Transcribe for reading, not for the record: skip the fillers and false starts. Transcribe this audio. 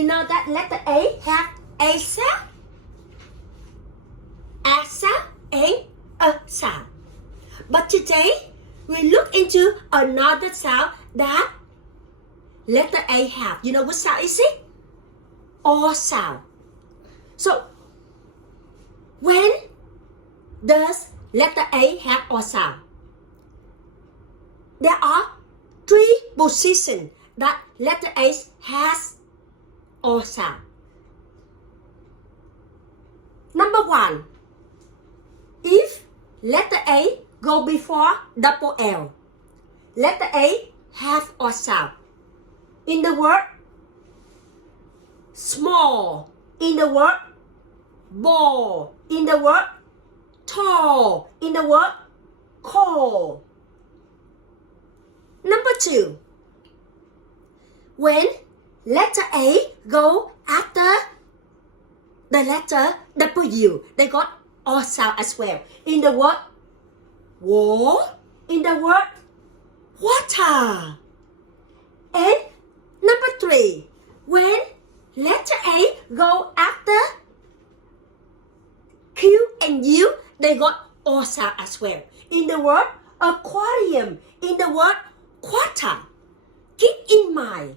You know that letter A has a sound, a sound, and a sound. But today, we look into another sound that letter A have. You know what sound is it? O sound. So, when does letter A have O sound? There are 3 positions that letter A has O sound. Number 1, if letter A go before double L, letter A have O sound. In the word small, in the word ball, in the word tall, in the word cold. Number 2, when letter A go after the letter W, they got O sound as well. In the word wall, in the word water. And number 3, when letter A go after Q and U, they got O sound as well. In the word aquarium, in the word quarter. Keep in mind,